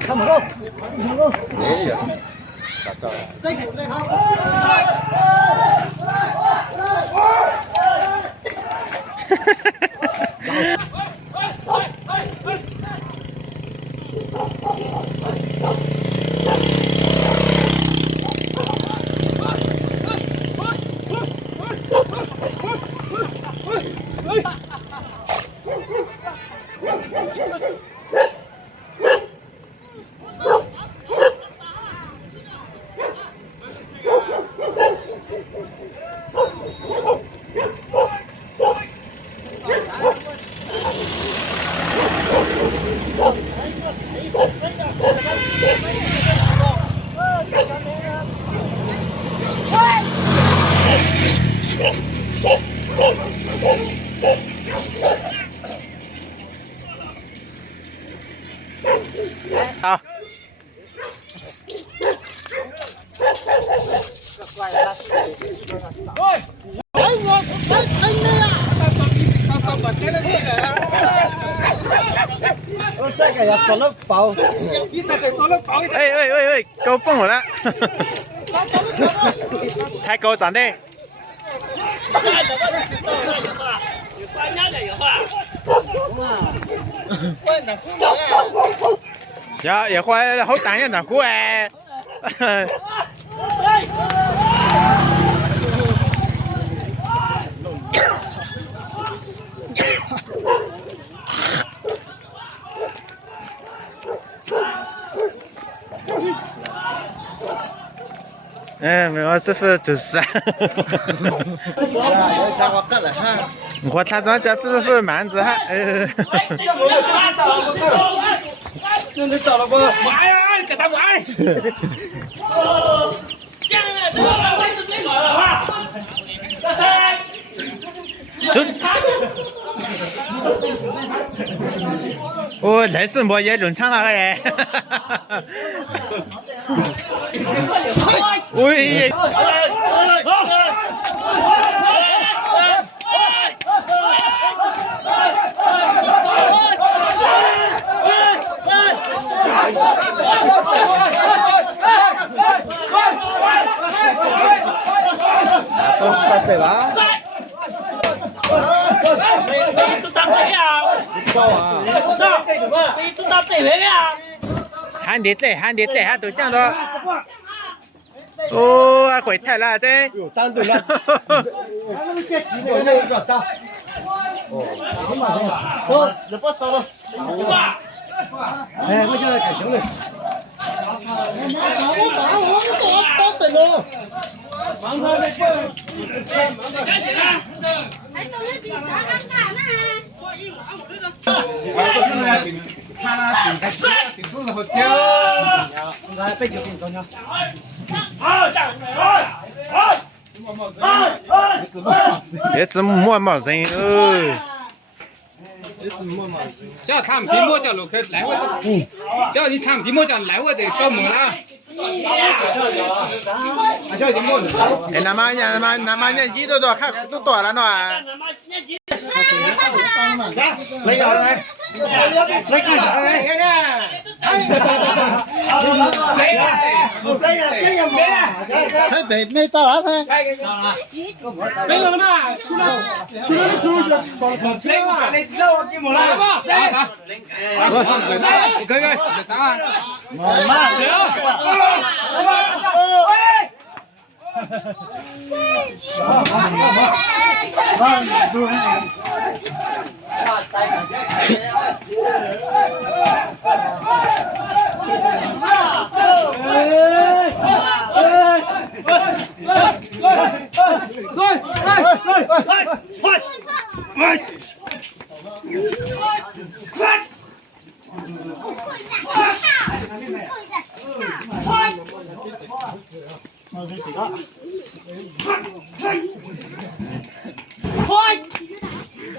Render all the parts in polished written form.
看不到，看不到。没有，咋着？再补再好。好。哎，我是太坑的呀！我这个要烧了包，你这个烧了包一点。喂，够蹦我了，才够长的。呀，也坏好大样的苦哎。哎，没我师傅就是。我他装这师傅蛮子哈，那你找了不？玩呀，给他玩。准。我那是没也轮场了嘞。喂。对吧？没知道这样，没知道这样。喊的对，喊都想到。哦，会太了真。当对了。那么这几个那个招。哦，马上走，也不烧了。哎，我叫他干兄弟。我等了。忙他的事。还等着警察干嘛呢？看他顶着顶住了好久。来，背酒给你装上。别只摸冒人哦。叫他们提莫叫路口来我这，叫你他们提莫叫来我这烧馍了。叫你莫了。哎，那么年纪都看都多了呢。来呀来，来干啥来？还没到哪噻？没有了嘛？出来就说了没嘛？来吧，来吧，可以，打啊！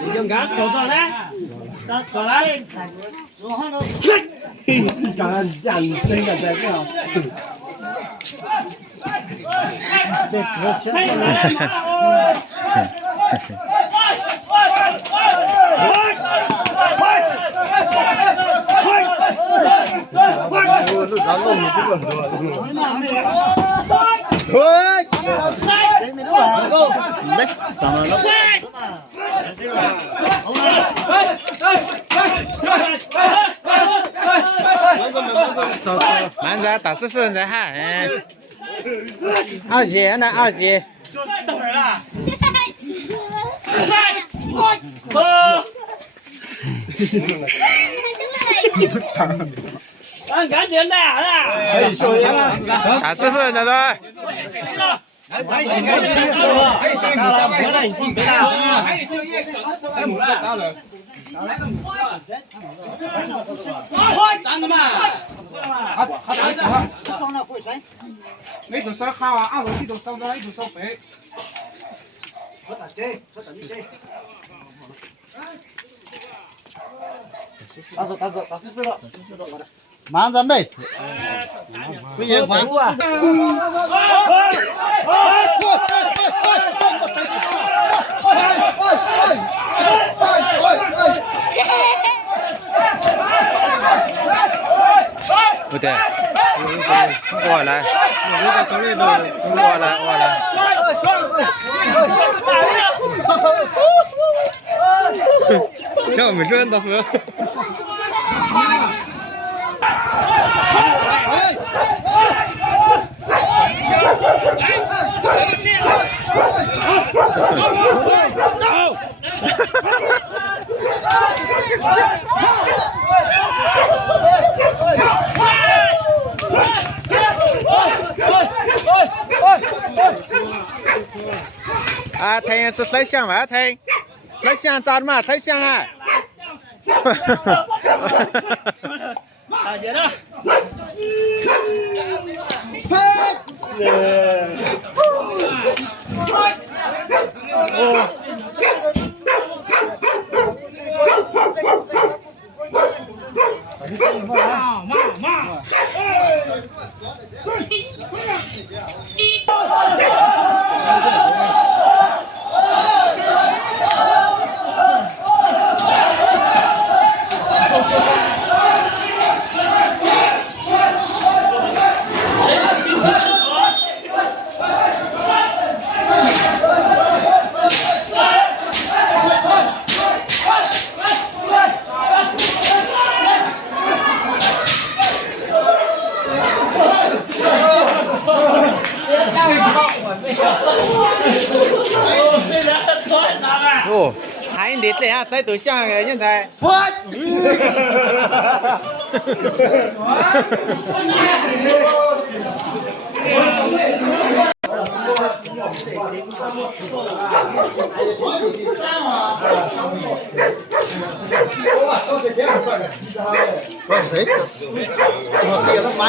你就敢走着呢？过来。干讲真的在这。蛮子打师傅人在喊，哎，二姐呢？二姐，就是等会儿了。赶紧的啊！打师傅人在这。还有你做手烤啊，你做手呢，你做手背。马上备，不也还？不对，过来，我在手里头，过来，过来。像我们这样的喝。啊，听是谁响嘛？听，谁响咋的嘛？谁响啊？大姐呢？哦，还你这样谁都像个人才。谁？我给他买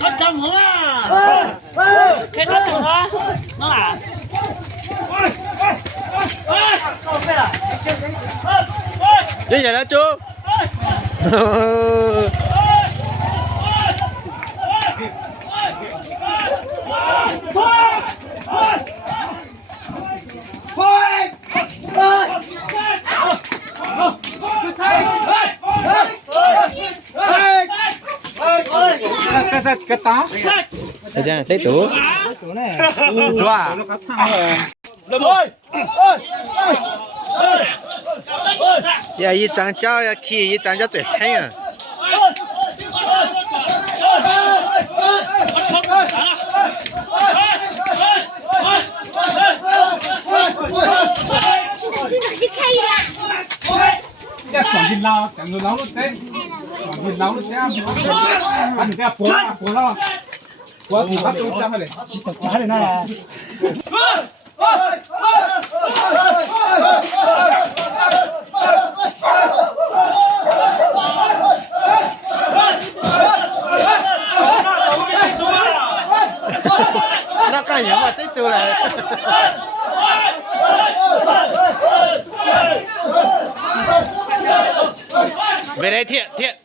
他怎么了？开他走了，弄哪？接下来走。cái tá Thấy chưa? Thấy tủ. chỗ này Wow. nó khá thang rồi Dạ, y trang cháu ya khi y trang cháu tuổi hay à. Quảng Bình Lào chẳng người Lào nó thế Quảng Bình Lào nó sẽ ăn cái phố Lào phố thì bắt tôi ra này chỉ tập trái này này Nó cái gì mà tích tụ lại. Về đây thiện thiện.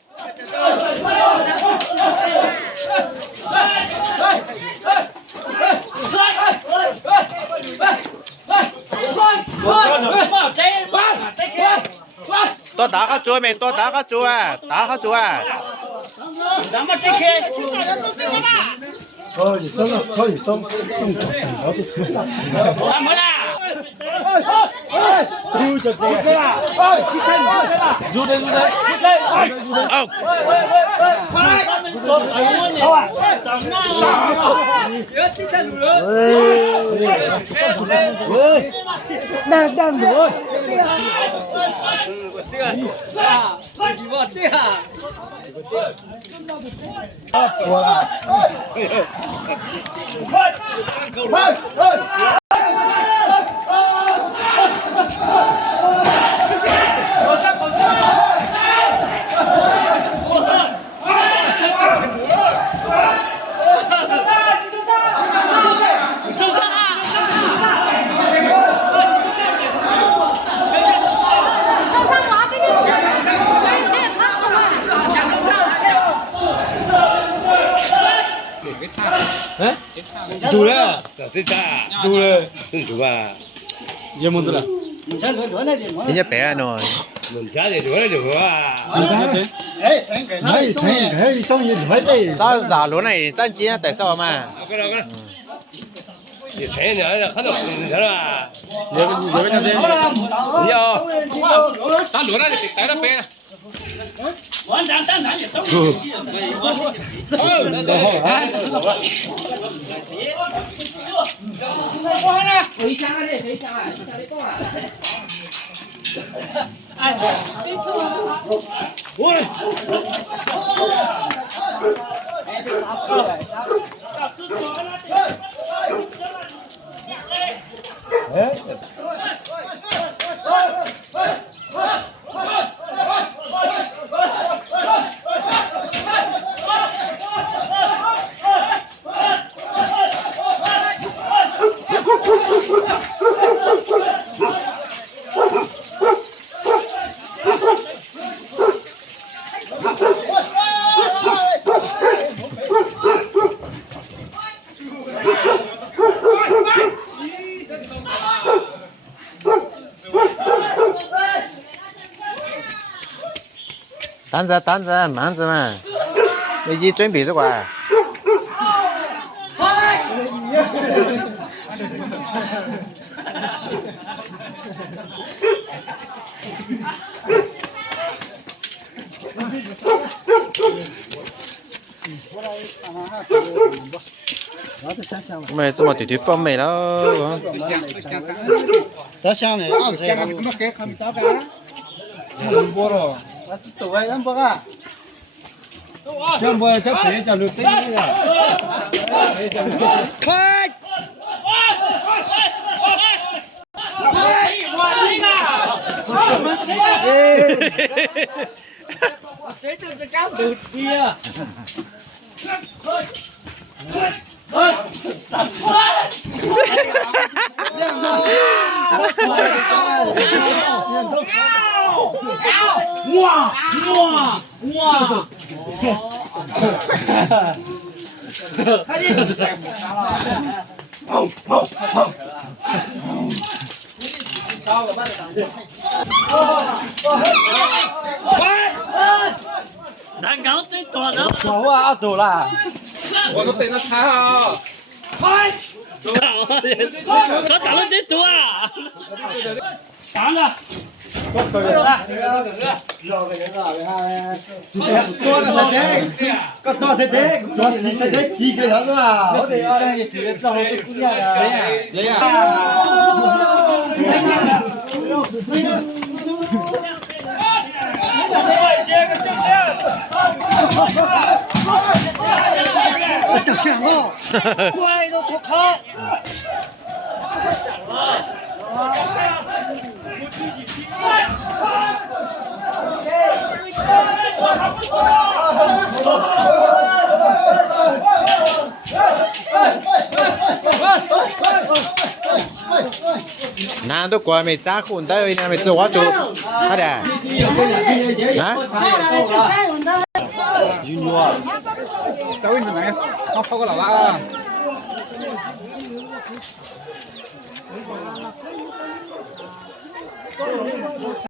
Tôi đá cái chuối mày, tôi đá cái chuối à, đá cái chuối à.咱们这些。 thôi thì sống không có thì chưa làm gì nào? Ui trời ơi. Ôi, chị Thanh. Rút đây. Ông. Đang rồi. Đủ rồi, thế cha. Đủ rồi, đủ ba. Giờ muốn rồi. Nhân gia bé rồi. mình trả thì đuổi được à Đấy, thấy trong gì thấy đây. Sao giả lúa này trang trí tại sao mà? cái đó thì thế nữa là hết rồi thế là Giờ bên trong đây. giờ ta lúa này thì tại nó bé完蛋，蛋蛋也都是。回家了，回家了，家里够了。哎，我。等着，忙着嘛，已经准备这个。没这么对爆美了，不香不香，得香嘞，二十。香啊，怎么给他们找的？很多了。我知道啊，人不啊？全部叫别叫路真的。开！这就是刚头的。哇！他这是蛋糕最多了。走啊，走啦！我都等着猜啊。他打了最多啊！打了。做了才得，个多才得，做题才得几个人是吧？我哋啊，你别做好多不一样啊！这样。就像我，乖都脱开。难都过没扎混到一点没走我走，快点。啊？找位置没？我跑过来了啊。